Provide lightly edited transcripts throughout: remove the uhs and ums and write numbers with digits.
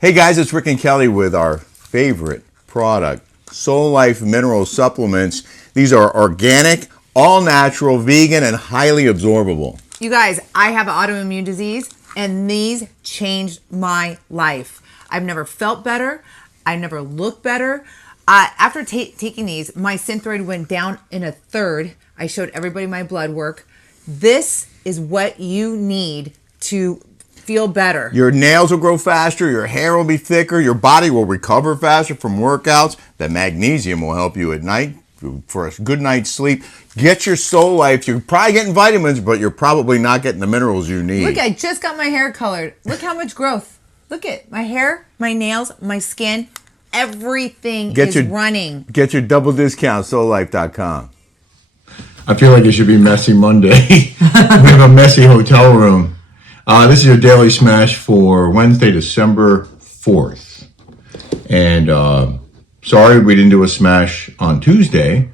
Hey guys, it's Rick and Kelly with our favorite product, SOULLIFE Mineral Supplements. These are organic, all natural, vegan, and highly absorbable. You guys, I have an autoimmune disease, and these changed my life. I've never felt better. I never looked better. After taking these, my synthroid went down in a third. I showed everybody my blood work. This is what you need to feel better. Your nails will grow faster, your hair will be thicker, your body will recover faster from workouts. The magnesium will help you at night for a good night's sleep. Get your SOULLIFE. You're probably getting vitamins, but you're probably not getting the minerals you need. Look, I just got my hair colored. Look how much growth. Look at my hair, my nails, my skin. Everything is running. Get your double discount, SOULLIFE.com. I feel like it should be Messy Monday. We have a messy hotel room. This is your daily smash for Wednesday, December 4th. And sorry we didn't do a smash on Tuesday,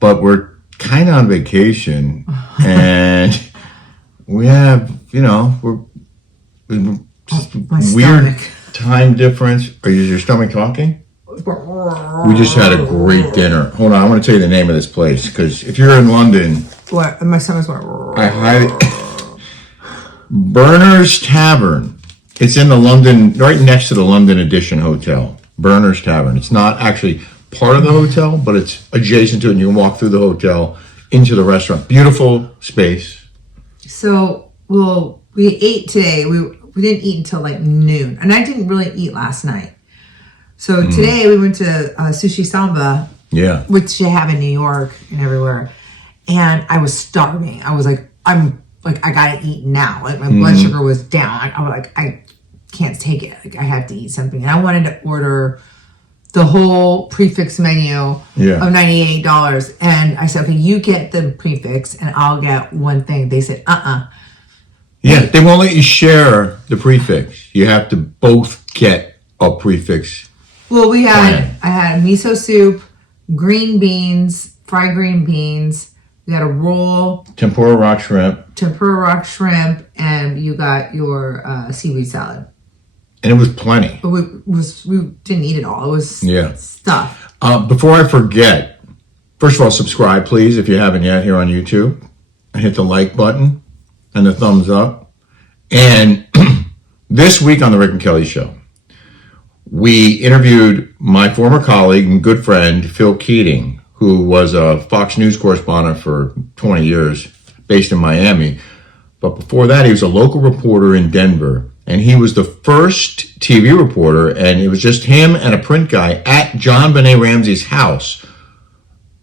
but we're kind of on vacation. And we have, we're weird time difference. Is your stomach talking? We just had a great dinner. Hold on, I want to tell you the name of this place, because if you're in London... What? My stomach's going... I highly... Berners Tavern. It's in the London, right next to the London Edition Hotel. Berners Tavern. It's not actually part of the hotel, but it's adjacent to it, and you can walk through the hotel into the restaurant. Beautiful space. So, we ate today. We didn't eat until like noon, and I didn't really eat last night. So today we went to Sushi Samba, which they have in New York and everywhere, and I was starving. I was like, I gotta eat now. Like my blood sugar was down. I was like, I can't take it. Like I have to eat something, and I wanted to order the whole prefix menu of $98. And I said, okay, you get the prefix, and I'll get one thing. They said, Yeah, they won't let you share the prefix. You have to both get a prefix. Well, I had miso soup, green beans, fried green beans. We had a roll. Tempura rock shrimp, and you got your seaweed salad. And it was plenty. But we didn't eat it all. It was stuff. Before I forget, first of all, subscribe, please, if you haven't yet here on YouTube. And hit the like button and the thumbs up. And this week on the Rick and Kelly Show, we interviewed my former colleague and good friend, Phil Keating, who was a Fox News correspondent for 20 years, based in Miami. But before that, he was a local reporter in Denver. And he was the first TV reporter, and it was just him and a print guy at John Benet Ramsey's house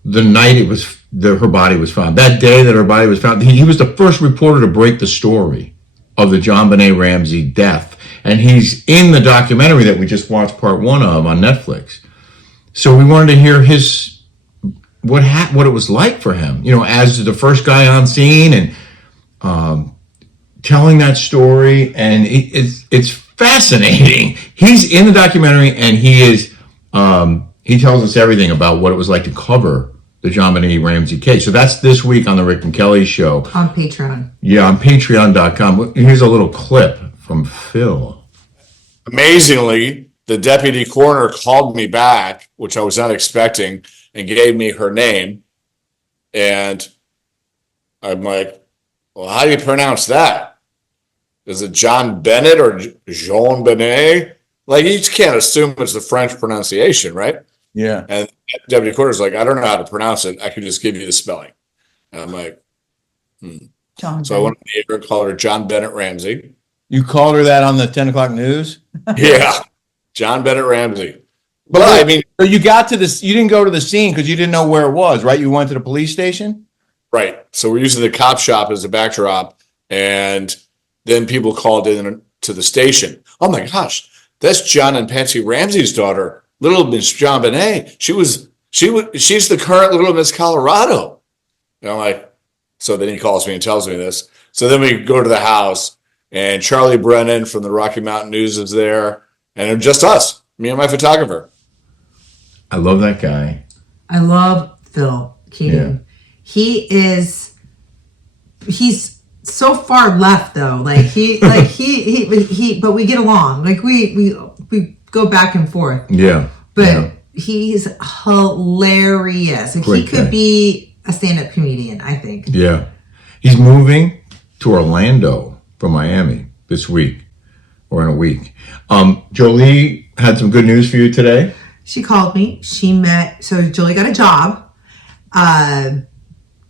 the night her body was found. That day that her body was found, he was the first reporter to break the story of the John Benet Ramsey death. And he's in the documentary that we just watched part 1 of on Netflix. So we wanted to hear what it was like for him, as the first guy on scene and telling that story. And it's fascinating. He's in the documentary, and he tells us everything about what it was like to cover the John Benet Ramsey case. So that's this week on the Rick and Kelly Show. On Patreon. Yeah, on patreon.com. Here's a little clip from Phil. Amazingly, the deputy coroner called me back, which I was not expecting, and gave me her name. And I'm like, well, how do you pronounce that? Is it John Bennett or Jean Benet? Like, you just can't assume it's the French pronunciation, right? Yeah. And the deputy coroner's like, I don't know how to pronounce it. I can just give you the spelling. And I'm like, John So I went to the neighbor and called her John Bennett Ramsey. You called her that on the 10 o'clock news? Yeah. John Bennett Ramsey. But I mean, so you got to this, you didn't go to the scene because you didn't know where it was, right? You went to the police station? Right. So we're using the cop shop as a backdrop, and then people called in to the station. Oh my gosh, that's John and Patsy Ramsey's daughter, Little Miss John Benet. She's the current Little Miss Colorado. And I'm like, so then he calls me and tells me this. So then we go to the house, and Charlie Brennan from the Rocky Mountain News is there, and just us, me and my photographer. I love that guy. I love Phil Keating. Yeah. He's so far left though. Like but we get along. Like we we go back and forth. Yeah. But he's hilarious. Like, he could be a stand-up comedian, I think. Yeah. He's moving to Orlando from Miami this week, or in a week. Jolie had some good news for you today. She called me. So Jolie got a job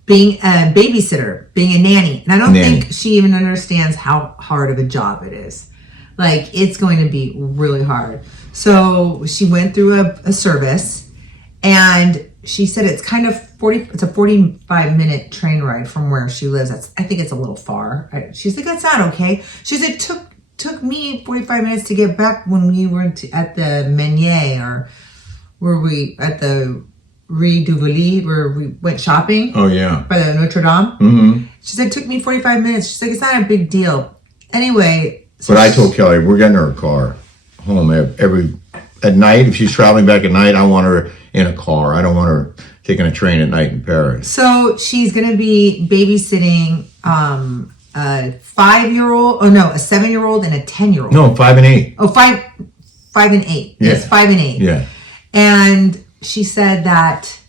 being a babysitter, being a nanny. And I don't think she even understands how hard of a job it is. Like, it's going to be really hard. So she went through a service, and she said it's kind of it's a 45-minute train ride from where she lives. I think it's a little far. She's like, that's not okay. She said, it took me 45 minutes to get back when we were at the Meunier, or were we at the Rue du Rivoli, where we went shopping. Oh, yeah. By the Notre Dame. Mm-hmm. She said, it took me 45 minutes. She's like, it's not a big deal. Anyway. So but I told Kelly, we're getting her a car home at night. If she's traveling back at night, I want her in a car. I don't want her taking a train at night in Paris. So she's going to be babysitting a 5-year-old, a 7-year-old and a 10-year-old. No, 5 and 8. Oh, 5 and 8. Yeah. Yes, 5 and 8. Yeah. And she said that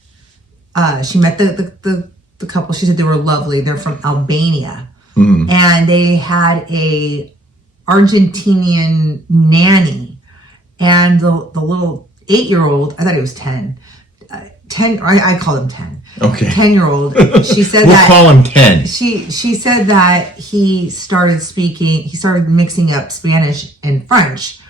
she met the couple. She said they were lovely. They're from Albania. Mm. And they had a Argentinian nanny. And the little 8-year-old, I thought he was 10. 10, I call him 10. Okay. 10-year-old. She said we'll call him 10. She said that he started mixing up Spanish and French.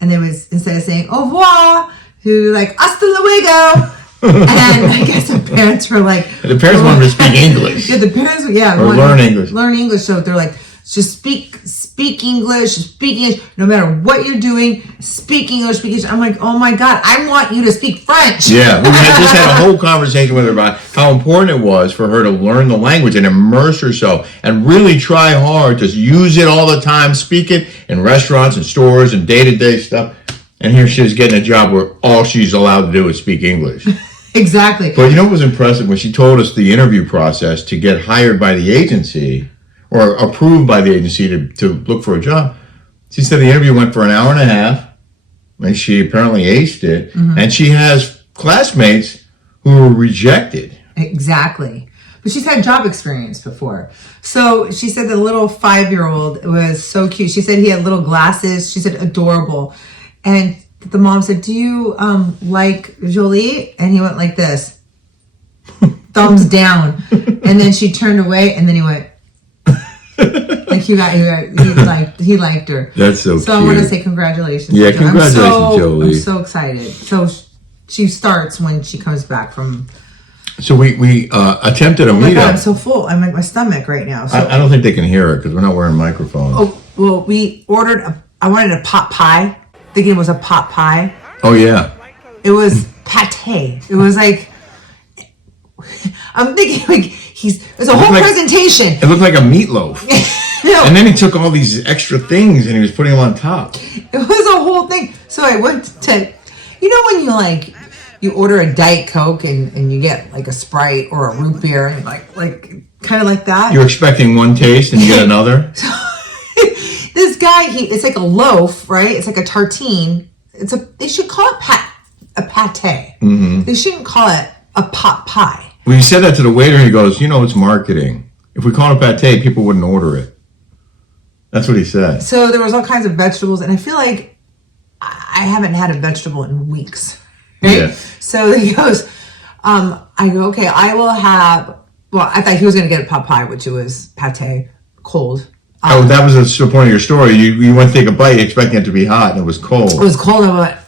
And there was, instead of saying au revoir, he was like, hasta luego. And I guess the parents were like, the parents wanted to speak English. Yeah, the parents, or learn English. Learn English. So they're like, just speak English, no matter what you're doing, speak English. I'm like, oh my God, I want you to speak French. Yeah, we just had a whole conversation with her about how important it was for her to learn the language and immerse herself and really try hard to use it all the time, speak it in restaurants and stores and day-to-day stuff. And here she is getting a job where all she's allowed to do is speak English. Exactly. But you know what was impressive? When she told us the interview process to get hired by the agency, or approved by the agency to look for a job. She said the interview went for an hour and a half, and she apparently aced it. Mm-hmm. And she has classmates who were rejected. Exactly. But she's had job experience before. So she said the little 5-year-old was so cute. She said he had little glasses. She said adorable. And the mom said, do you like Jolie? And he went like this. Thumbs down. And then she turned away, and then he went, like he liked her. That's so cute. So I want to say congratulations. Yeah, congratulations, Jolie. I'm so excited. So she starts when she comes back from. So we attempted a meetup. God, I'm so full. I'm at my stomach right now. So. I don't think they can hear it because we're not wearing microphones. Oh well, we ordered. I wanted a pot pie. Thinking it was a pot pie. Oh yeah. It was pate. It was like. I'm thinking like it's a whole presentation. It looked like a meatloaf. No. And then he took all these extra things and he was putting them on top. It was a whole thing. So I went to, when you order a Diet Coke and you get like a Sprite or a root beer, and like kind of like that. You're expecting one taste and you get another. So, this guy, it's like a loaf, right? It's like a tartine. They should call it a pate. Mm-hmm. They shouldn't call it a pot pie. When you said that to the waiter, he goes, it's marketing. If we call it pate, people wouldn't order it. That's what he said. So there was all kinds of vegetables, and I feel like I haven't had a vegetable in weeks. Right? Yeah. So he goes, I go, okay, I will have, I thought he was going to get a pot pie, which it was pate, cold. That was the point of your story. You went to take a bite expecting it to be hot, and it was cold. It was cold, but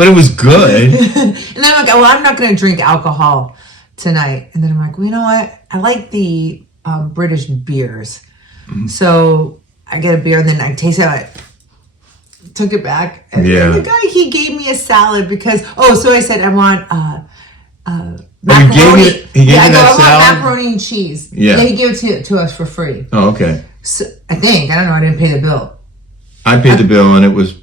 it was good. And then I'm like, I'm not going to drink alcohol tonight. And then I'm like, well, you know what? I like the British beers. Mm-hmm. So I get a beer, and then I taste it. I took it back. And the guy, he gave me a salad because, so I said, I want macaroni. He gave you that salad? I want macaroni and cheese. Yeah. He gave it to us for free. Oh, okay. So, I think. I don't know. I didn't pay the bill. I paid the bill, and it was...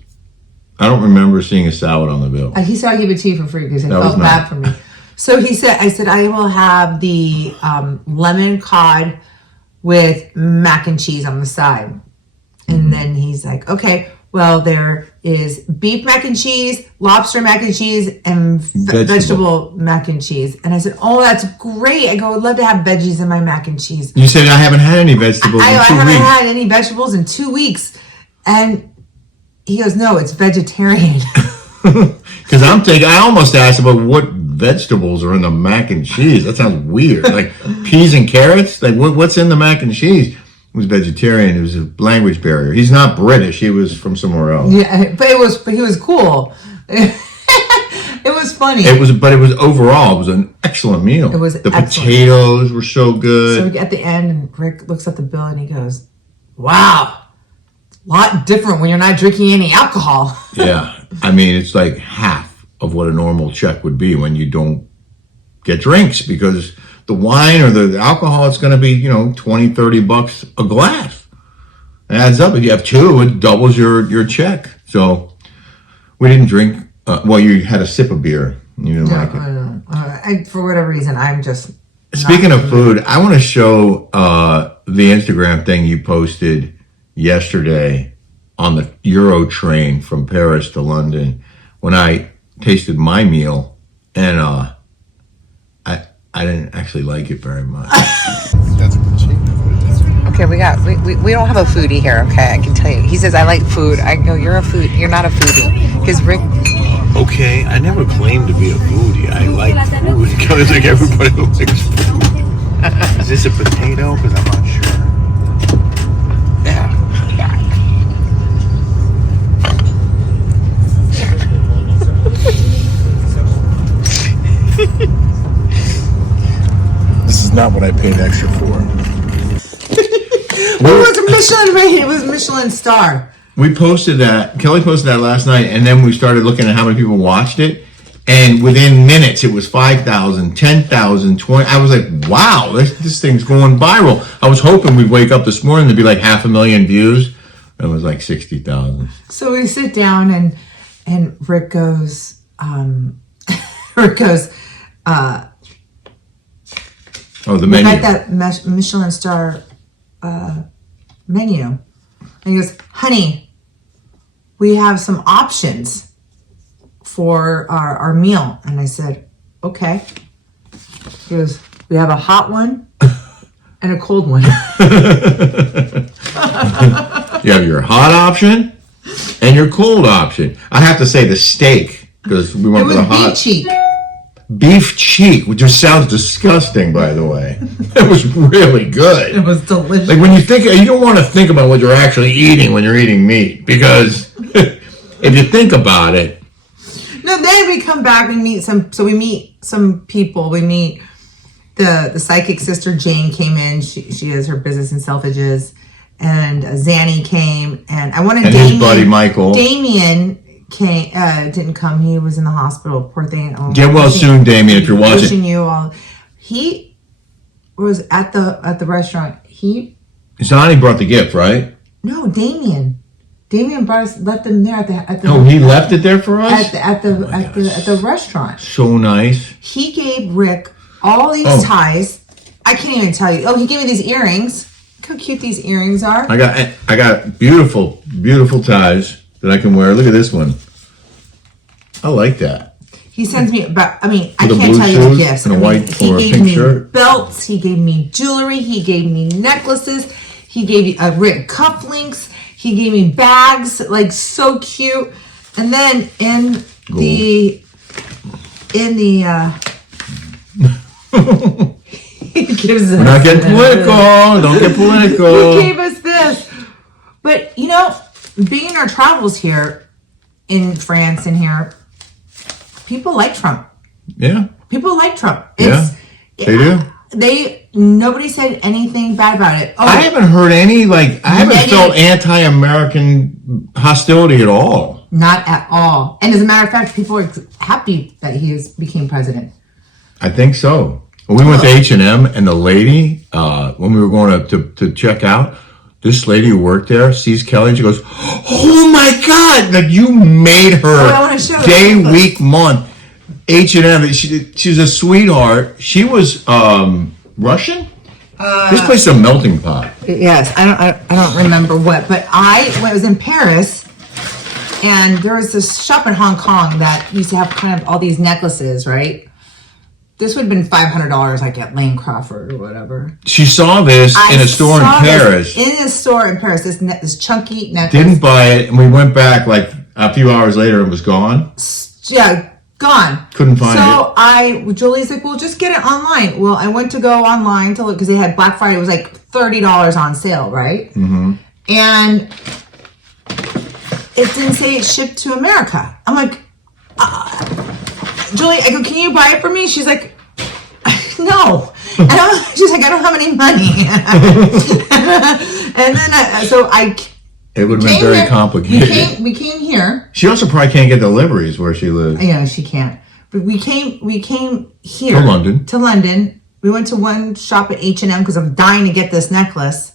I don't remember seeing a salad on the bill. He said I'll give it to you for free because I felt bad for me. So I said, I will have the lemon cod with mac and cheese on the side. And then he's like, okay, well, there is beef mac and cheese, lobster mac and cheese, and vegetable mac and cheese. And I said, oh, that's great. I go, I'd love to have veggies in my mac and cheese. You said, I haven't had any vegetables in 2 weeks. I haven't had any vegetables in 2 weeks. And he goes, no, it's vegetarian. Because I'm thinking, I almost asked about what vegetables are in the mac and cheese. That sounds weird. Like peas and carrots? Like what's in the mac and cheese? He was vegetarian. It was a language barrier. He's not British. He was from somewhere else. Yeah, but he was cool. It was funny. It was overall, it was an excellent meal. It was the excellent. Potatoes were so good. So at the end, and Rick looks at the bill and he goes, wow, a lot different when you're not drinking any alcohol. Yeah. I mean, it's like half of what a normal check would be when you don't get drinks, because the wine or the alcohol, it's going to be, $20-$30 a glass. It adds up. If you have two, it doubles your check. So we didn't drink. Well, you had a sip of beer. You didn't like it. For whatever reason, I'm just. Speaking of food, I want to show the Instagram thing you posted yesterday on the Euro train from Paris to London when I tasted my meal, and I didn't actually like it very much. Okay, we don't have a foodie here. Okay, I can tell you. He says I like food. I go, you're not a foodie, because Rick. Okay, I never claimed to be a foodie. I like food. Because like everybody likes food. Is this a potato? Because I'm not sure. Yeah. This is not what I paid extra for. It was a Michelin rating. It was a Michelin star. We posted that. Kelly posted that last night, and then we started looking at how many people watched it. And within minutes, it was 5,000, 10,000, 20. I was like, wow, this thing's going viral. I was hoping we'd wake up this morning to be like 500,000 views. It was like 60,000. So we sit down, and Rick goes, the menu. We got that Michelin star menu. And he goes, honey, we have some options for our meal. And I said, okay. He goes, we have a hot one and a cold one. You have your hot option and your cold option. I have to say the steak, because we went with the hot. Beef cheek. Beef cheek, which just sounds disgusting, by the way. It was really good. It was delicious. Like when you don't want to think about what you're actually eating when you're eating meat, because if you think about it. No, then we come back and meet we meet some people. We meet the psychic sister Jane came in. She has her business in Selfridges, and Zanny came, and I wanted Damien. His buddy Michael. Damien came, didn't come. He was in the hospital. Poor thing. Oh, get well soon, Damien, if you're watching. Wishing you all. He was at the restaurant. Sonny brought the gift, right? No, Damien. Damien left them there at the. Oh, he left it there for us at the restaurant. So nice. He gave Rick all these ties. I can't even tell you. Oh, he gave me these earrings. Look how cute these earrings are. I got beautiful, beautiful ties that I can wear. Look at this one. I like that. He sends me, I can't blue tell you the shoes gifts. and a white he or a gave pink me shirt. belts. He gave me jewelry. He gave me necklaces. He gave me Rick cufflinks. He gave me bags, like so cute. And then he gives us. We're not getting political. Don't get political. He gave us this. But, being in our travels here in France and here, people like Trump. Yeah. People like Trump. They do. Nobody said anything bad about it. Oh, I haven't heard any, I haven't felt anti-American hostility at all. Not at all. And as a matter of fact, people are happy that he became president. I think so. When we went to H&M, and the lady, when we were going to check out, this lady who worked there sees Kelly and she goes, oh my God, like you made her day, week, month. H&M, she's a sweetheart. She was Russian? This place is a melting pot. Yes, I don't remember what, but I was in Paris, and there was this shop in Hong Kong that used to have kind of all these necklaces, right? This would have been $500, like at Lane Crawford or whatever. She saw this in a store in Paris. In a store in Paris, this chunky necklace. Didn't buy it, and we went back like a few hours later. It was gone. Yeah, gone. Couldn't find it. So Jolie's like, well, just get it online. Well, I went to go online to look because they had Black Friday. It was like $30 on sale, right? Mm-hmm. And it didn't say it shipped to America. I'm like, Jolie, I go, can you buy it for me? She's like, no. And she's like, I don't have any money. And then it would have been very complicated. We came here. She also probably can't get deliveries where she lives. Yeah, she can't. But we came here to London. We went to one shop at H&M because I'm dying to get this necklace.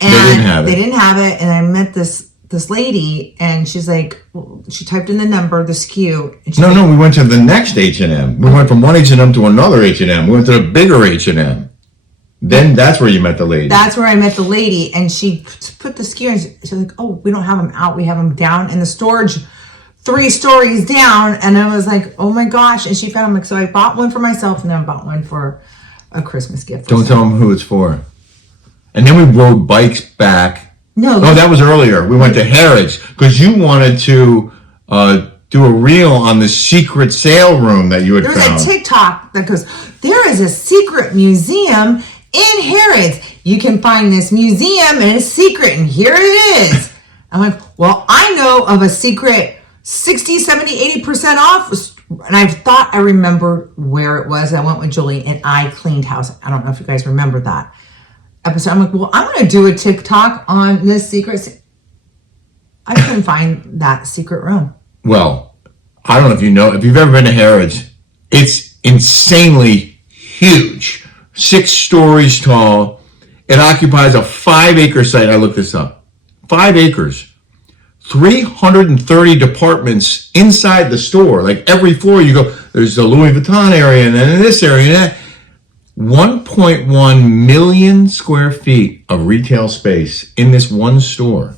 And they didn't have it. And I met this lady, and she's like, she typed in the number, the SKU. And we went to the next H&M. We went from one H&M to another H&M. We went to the bigger H&M. Then that's where you met the lady. That's where I met the lady, and she put the SKU, and she's like, oh, we don't have them out. We have them down in the storage 3 stories down. And I was like, oh my gosh. And she found them. Like, so I bought one for myself, and then I bought one for a Christmas gift. Don't tell them who it's for. And then we rode bikes back. No, that was earlier. We went to Herods because you wanted to do a reel on the secret sale room that you had found. There's a TikTok that goes, there is a secret museum in Herods. You can find this museum and it's secret, and here it is. I'm like, well, I know of a secret 60, 70, 80% off. And I thought I remember where it was. I went with Jolie and I cleaned house. I don't know if you guys remember that episode. I'm like, well, I'm going to do a TikTok on this secret. I couldn't find that secret room. Well, I don't know if you know, if you've ever been to Herods, it's insanely huge. 6 stories tall. It occupies a 5-acre site. I looked this up. 5 acres. 330 departments inside the store. Like every floor you go, there's the Louis Vuitton area, and then in this area, and that. 1.1 million square feet of retail space in this one store.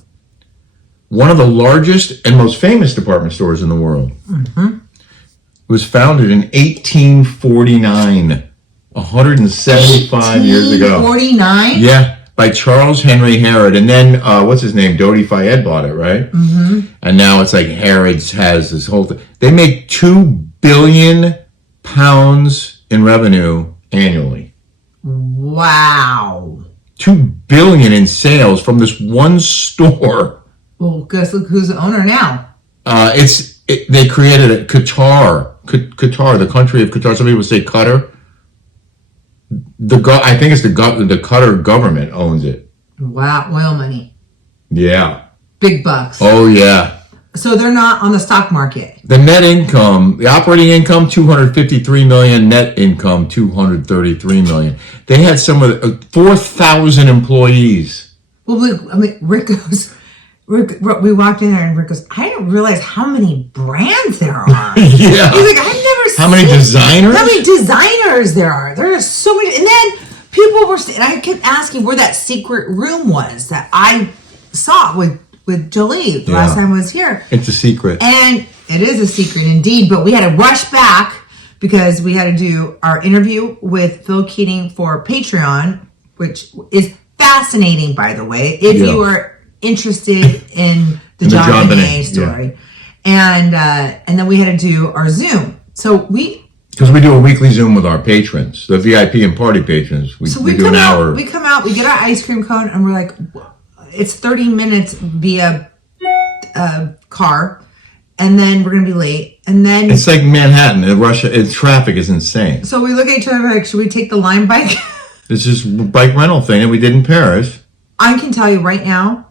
One of the largest and most famous department stores in the world. Mm-hmm. It was founded in 1849. 175 years ago. 149? Yeah, by Charles Henry Herod. And then, what's his name? Dodi Fayed bought it, right? Mm-hmm. And now it's like Herod's has this whole thing. They make £2 billion in revenue annually. Wow. $2 billion in sales from this one store. Well, guess look who's the owner now. They created it, Qatar, the country of Qatar. Some people say Qatar. I think it's the Qatar government owns it. Wow, oil money. Yeah. Big bucks. Oh yeah. So they're not on the stock market. The net income, the operating income, $253 million. Net income, $233 million. They had some of the 4,000 employees. Well, Rick goes. We walked in there and Rick goes, I didn't realize how many brands there are. Yeah. He's like, I've never seen. How many designers? How many designers there are. There are so many. And then people were, and I kept asking where that secret room was that I saw with Jolie the last time I was here. It's a secret. And it is a secret indeed, but we had to rush back because we had to do our interview with Phil Keating for Patreon, which is fascinating, by the way, if you are interested in the John Benet story. Yeah. And then we had to do our Zoom. Because we do a weekly Zoom with our patrons, the VIP and party patrons. We do an hour. We come out, we get our ice cream cone, and we're like, it's 30 minutes via car, and then we're going to be late. And then it's like Manhattan. Traffic is insane. So we look at each other like, should we take the Lime bike? This is a bike rental thing that we did in Paris. I can tell you right now,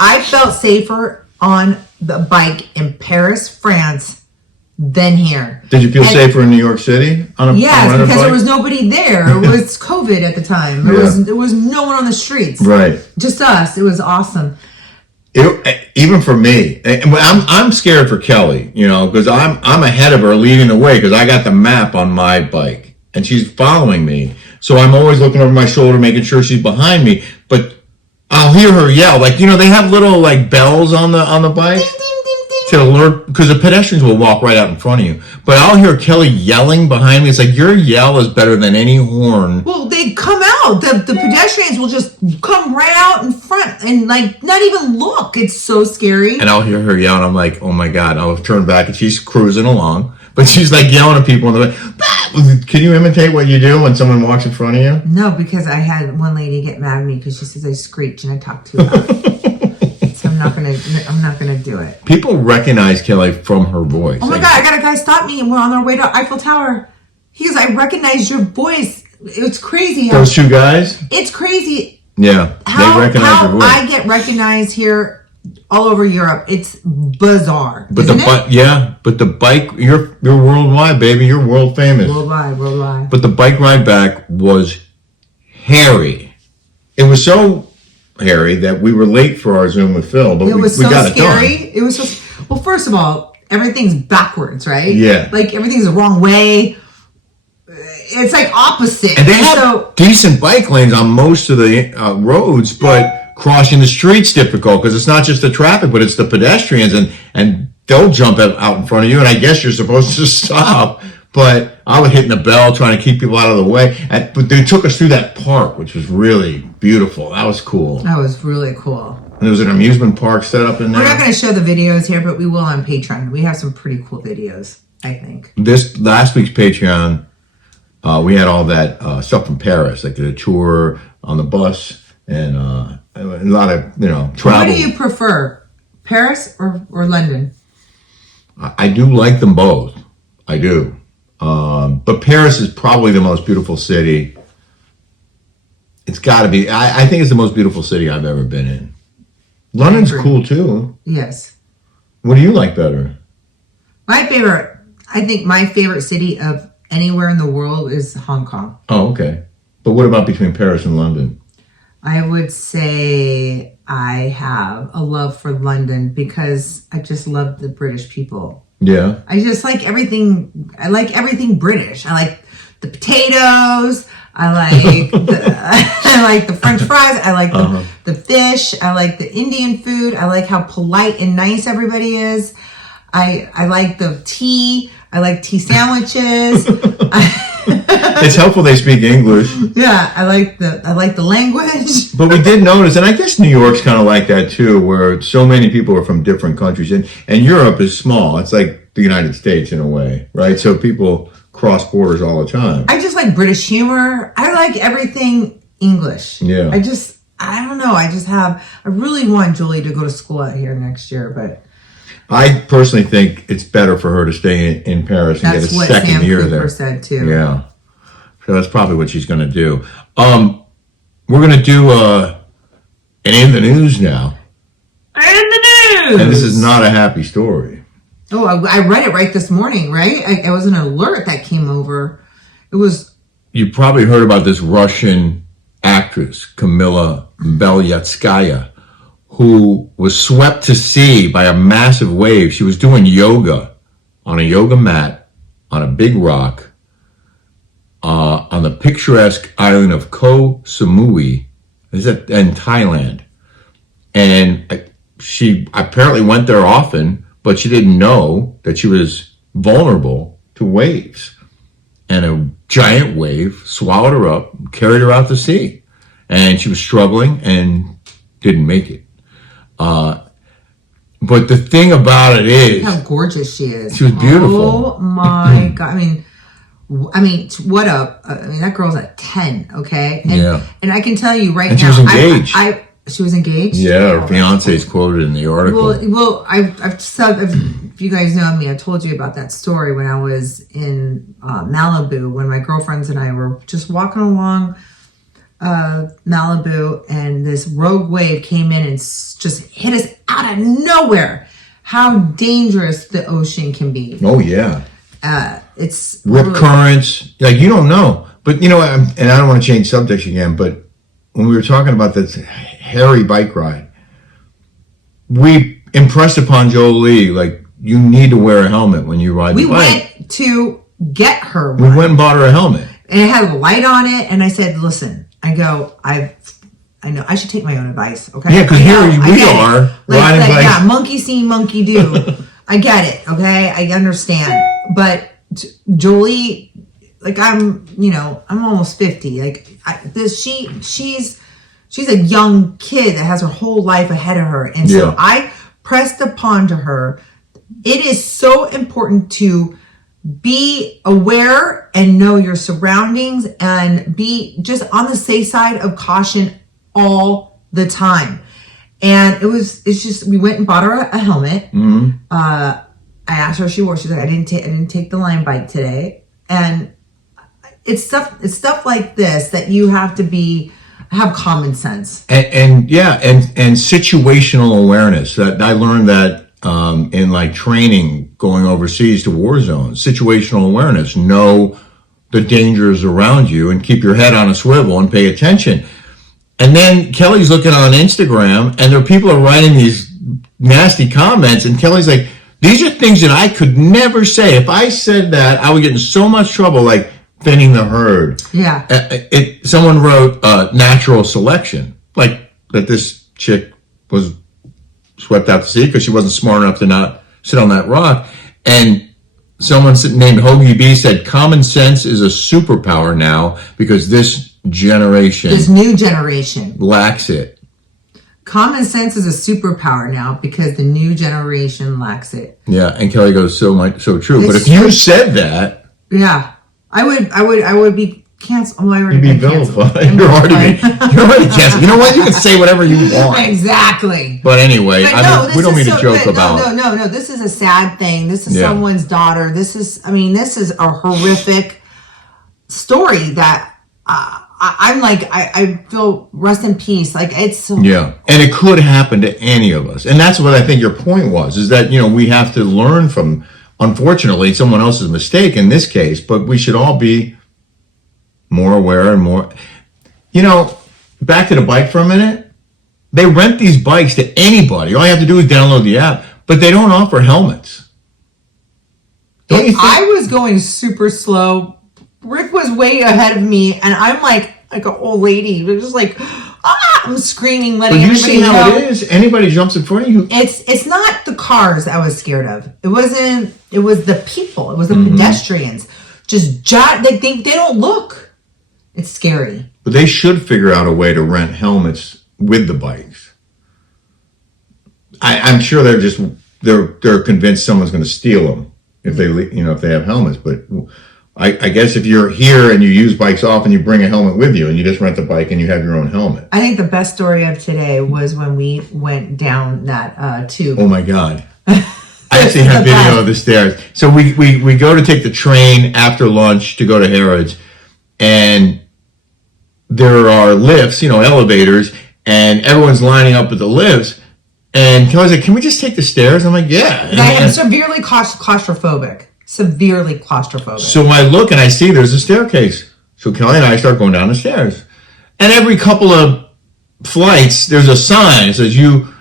I felt safer on the bike in Paris, France, than here. Did you feel safer in New York City on a Yes, because there was nobody there. It was COVID at the time. There was no one on the streets. Right. Just us. It was awesome. Even for me, I'm scared for Kelly, because I'm ahead of her leading the way because I got the map on my bike and she's following me. So I'm always looking over my shoulder, making sure she's behind me. But I'll hear her yell. Like, they have little like bells on the bike. Ding, ding, ding, ding. To alert, because the pedestrians will walk right out in front of you. But I'll hear Kelly yelling behind me. It's like, your yell is better than any horn. Well, they come out. The pedestrians will just come right out in front and like not even look. It's so scary. And I'll hear her yell, and I'm like, oh my God. I'll turn back, and she's cruising along. But she's like yelling at people on the way. Can you imitate what you do when someone walks in front of you? No, because I had one lady get mad at me because she says I screech and I talk too loud. So I'm not gonna do it. People recognize Kelly from her voice. Oh my God, I got a guy stop me and we're on our way to Eiffel Tower. He goes, I recognize your voice. It's crazy. Those two guys? It's crazy. Yeah, they recognize your voice. I get recognized here all over Europe. It's bizarre. But isn't it? But the bike, you're worldwide, baby. You're world famous. Worldwide. But the bike ride back was hairy. It was so hairy that we were late for our Zoom with Phil, but we got it done. It was so well. First of all, everything's backwards, right? Yeah. Like everything's the wrong way. It's like opposite. And they have decent bike lanes on most of the roads, but crossing the street's difficult because it's not just the traffic, but it's the pedestrians, and they'll jump out in front of you, and I guess you're supposed to stop. But I was hitting the bell trying to keep people out of the way. But they took us through that park, which was really beautiful. That was cool. That was really cool. And there was an amusement park set up in there. We're not going to show the videos here, but we will on Patreon. We have some pretty cool videos, I think. This last week's Patreon, we had all that stuff from Paris, like the tour on the bus and a lot of travel. What do you prefer, Paris or London? I do like them both. I do. But Paris is probably the most beautiful city. It's got to be. I think it's the most beautiful city I've ever been in. London's cool too. Yes. What do you like better? I think my favorite city of anywhere in the world is Hong Kong. Oh, okay. But what about between Paris and London? I would say I have a love for London because I just love the British people. Yeah. I just like everything. I like everything British. I like the potatoes. I like the French fries. I like the fish. I like the Indian food. I like how polite and nice everybody is. I like the tea. I like tea sandwiches. It's helpful they speak English. Yeah, I like the language. But we did notice, and I guess New York's kind of like that too, where so many people are from different countries, and Europe is small. It's like the United States in a way, right? So people cross borders all the time. I just like British humor. I like everything English. Yeah. I don't know. I really want Jolie to go to school out here next year, but I personally think it's better for her to stay in Paris and get a second year there. That's what Sam Cooper said too. Yeah. So that's probably what she's going to do. We're going to do an In the News now. In the News! And this is not a happy story. Oh, I read it right this morning, right? It was an alert that came over. It was... You probably heard about this Russian actress, Kamila Belyatskaya, who was swept to sea by a massive wave. She was doing yoga on a yoga mat on a big rock on the picturesque island of Koh Samui in Thailand. And she apparently went there often, but she didn't know that she was vulnerable to waves. And a giant wave swallowed her up, carried her out to sea. And she was struggling and didn't make it. But the thing about it is... How gorgeous she is. She was beautiful. Oh my God. I mean, that girl's at 10, okay? And I can tell you right now... And she was engaged. She was engaged? Yeah, her fiance is quoted in the article. Well, if you guys know me, I told you about that story when I was in Malibu, when my girlfriends and I were just walking along Malibu, and this rogue wave came in and just hit us out of nowhere. How dangerous the ocean can be. Oh, yeah. It's rip currents. Like, you don't know. But, and I don't want to change subjects again, but when we were talking about this hairy bike ride, we impressed upon Jolie, like, you need to wear a helmet when you ride the bike. We went to get her one. We went and bought her a helmet. and it had a light on it. And I said, listen, I know I should take my own advice. Okay. Yeah, because here we are riding bikes. Yeah, monkey see, monkey do. I get it. Okay, I understand. But Jolie, like I'm almost 50. Like she's a young kid that has her whole life ahead of her, and so I pressed upon to her. It is so important to be aware and know your surroundings and be just on the safe side of caution all the time. And it's just, we went and bought her a helmet. Mm-hmm. I asked her if she wore, she's like, I didn't take the Lime bike today. And it's stuff like this that you have to have common sense. And situational awareness. That I learned that in like training, going overseas to war zones. Situational awareness. Know the dangers around you and keep your head on a swivel and pay attention. And then Kelly's looking on Instagram, and there are people are writing these nasty comments, and Kelly's like, these are things that I could never say. If I said that, I would get in so much trouble, like thinning the herd. Yeah. Someone wrote natural selection, like that this chick was swept out to sea because she wasn't smart enough to not sit on that rock. And someone named Hoagie B said, common sense is a superpower now because this new generation lacks it. Common sense is a superpower now because the new generation lacks it. Yeah, and Kelly goes, so true. But if you said that, yeah, I would be canceled. Oh, you'd be vilified. You're already canceled. You know what? You can say whatever you want. Exactly. But anyway, we don't mean to joke about. No. This is a sad thing. This is someone's daughter. This is a horrific story that. I'm like, I feel rest in peace. Like it's and it could happen to any of us, and that's what I think your point was. Is that we have to learn from, unfortunately, someone else's mistake in this case, but we should all be more aware and more. Back to the bike for a minute. They rent these bikes to anybody. All you have to do is download the app, but they don't offer helmets. Don't you think? I was going super slow. Rick was way ahead of me, and I'm like an old lady. They're just like, I'm screaming, letting everybody know. You see how it is? Anybody jumps in front of you. It's not the cars I was scared of. It wasn't. It was the people. It was the pedestrians. Just they don't look. It's scary. But they should figure out a way to rent helmets with the bikes. I'm sure they're convinced someone's going to steal them if they have helmets, but. I guess if you're here and you use bikes often, you bring a helmet with you and you just rent the bike and you have your own helmet. I think the best story of today was when we went down that tube. Oh my God. I actually have video of the stairs. So we go to take the train after lunch to go to Herods, and there are lifts, elevators, and everyone's lining up at the lifts. And Kelly's like, can we just take the stairs? I'm like, yeah. I am severely claustrophobic. Severely claustrophobic. So I look and I see there's a staircase. So Kelly and I start going down the stairs. And every couple of flights, there's a sign that says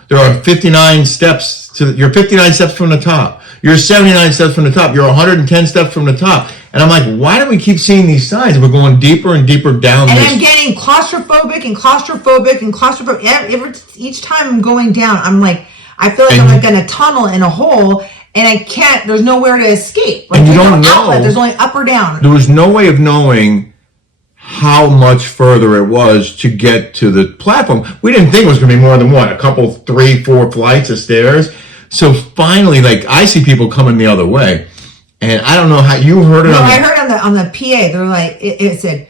there are 59 steps you're 59 steps from the top. You're 79 steps from the top. You're 110 steps from the top. And I'm like, why do we keep seeing these signs? We're going deeper and deeper down and I'm getting claustrophobic. Each time I'm going down, I'm like, I feel like I'm like in a tunnel in a hole. And I can't, there's nowhere to escape. Like, and you don't know. Outlet, there's only up or down. There was no way of knowing how much further it was to get to the platform. We didn't think it was going to be more than a couple, 3, 4 flights of stairs. So finally, I see people coming the other way. And I don't know how you heard it. I heard on the PA, they're like, it said,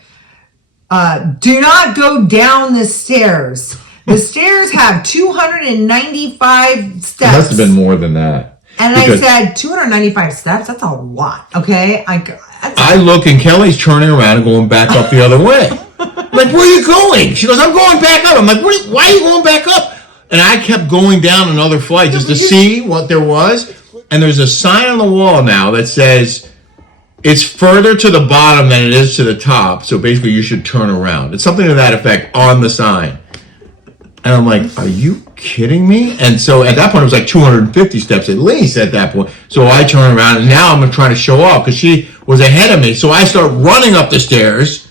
do not go down the stairs. The stairs have 295 steps. It must have been more than that. And I said, 295 steps? That's a lot, okay? I look, and Kelly's turning around and going back up the other way. I'm like, where are you going? She goes, I'm going back up. I'm like, why are you going back up? And I kept going down another flight just to see what there was. And there's a sign on the wall now that says, it's further to the bottom than it is to the top. So basically, you should turn around. It's something to that effect on the sign. And I'm like, are you kidding me? And so at that point, it was like 250 steps at least at that point. So I turn around, and now I'm trying to show off because was ahead of me. So I start running up the stairs.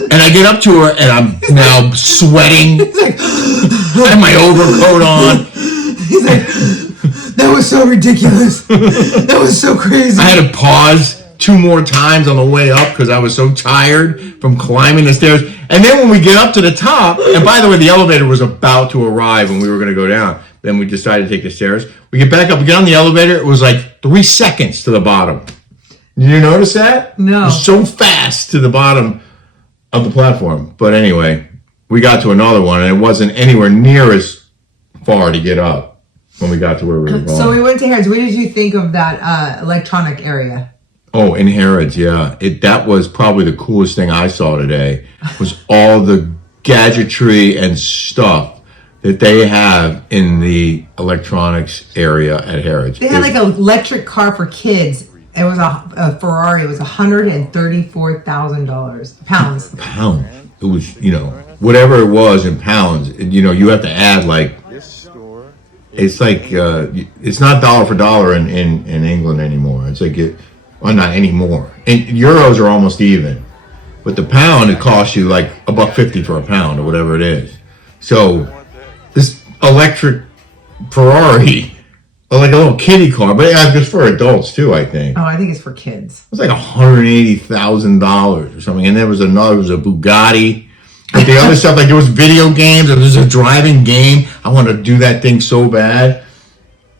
And I get up to her, and I'm now sweating. I have my overcoat on. He's like, that was so ridiculous. That was so crazy. I had to pause 2 more times on the way up because I was so tired from climbing the stairs. And then when we get up to the top, and by the way, the elevator was about to arrive and we were going to go down. Then we decided to take the stairs. We get back up, we get on the elevator. It was like 3 seconds to the bottom. Did you notice that? No. It was so fast to the bottom of the platform. But anyway, we got to another one, and it wasn't anywhere near as far to get up when we got to where we were going. So we went to Herods. What did you think of that electronic area? Oh, in Herods, yeah. That was probably the coolest thing I saw today, was all the gadgetry and stuff that they have in the electronics area at Herods. They had like an electric car for kids. It was a Ferrari. It was $134,000 pounds. Pound. It was, whatever it was in pounds. You have to add like. It's like it's not dollar for dollar in England anymore. It's like not anymore. And euros are almost even, but the pound, it costs you like $1.50 for a pound or whatever it is. So this electric Ferrari. Like a little kiddie car, but it's for adults too, I think. Oh, I think it's for kids. It was like $180,000 or something. And there was a Bugatti. But the other stuff, like there was video games, there was a driving game. I wanted to do that thing so bad.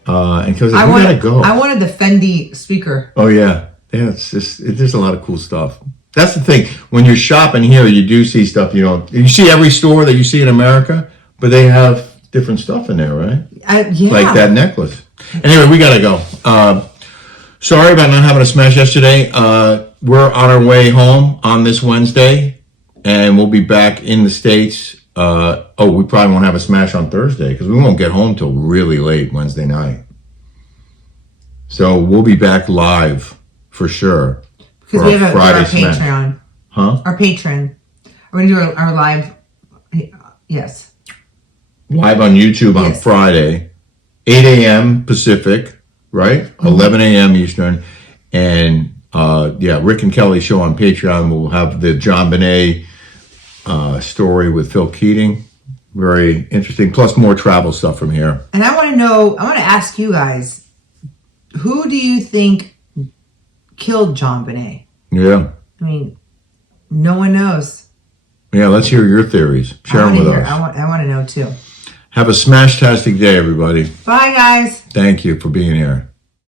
And because we gotta go. I wanted the Fendi speaker. Oh yeah. It's there's a lot of cool stuff. That's the thing. When you're shopping here, you do see stuff you see every store that you see in America, but they have different stuff in there, right? Yeah. Like that necklace. Anyway, we gotta go. Sorry about not having a smash yesterday. We're on our way home on this Wednesday, and we'll be back in the States. We probably won't have a smash on Thursday because we won't get home till really late Wednesday night. So we'll be back live for sure. Because we have our Patreon. Huh? Our patron. We're going to do our live. Yes. Live on YouTube on Friday. 8 a.m. Pacific, right? Mm-hmm. 11 a.m. Eastern. And, Rick and Kelly show on Patreon. We'll have the John Benet story with Phil Keating. Very interesting. Plus more travel stuff from here. And I want to ask you guys, who do you think killed John Benet? Yeah. I mean, no one knows. Yeah, let's hear your theories. Share them with us. I want to know too. Have a smash-tastic day, everybody. Bye, guys. Thank you for being here.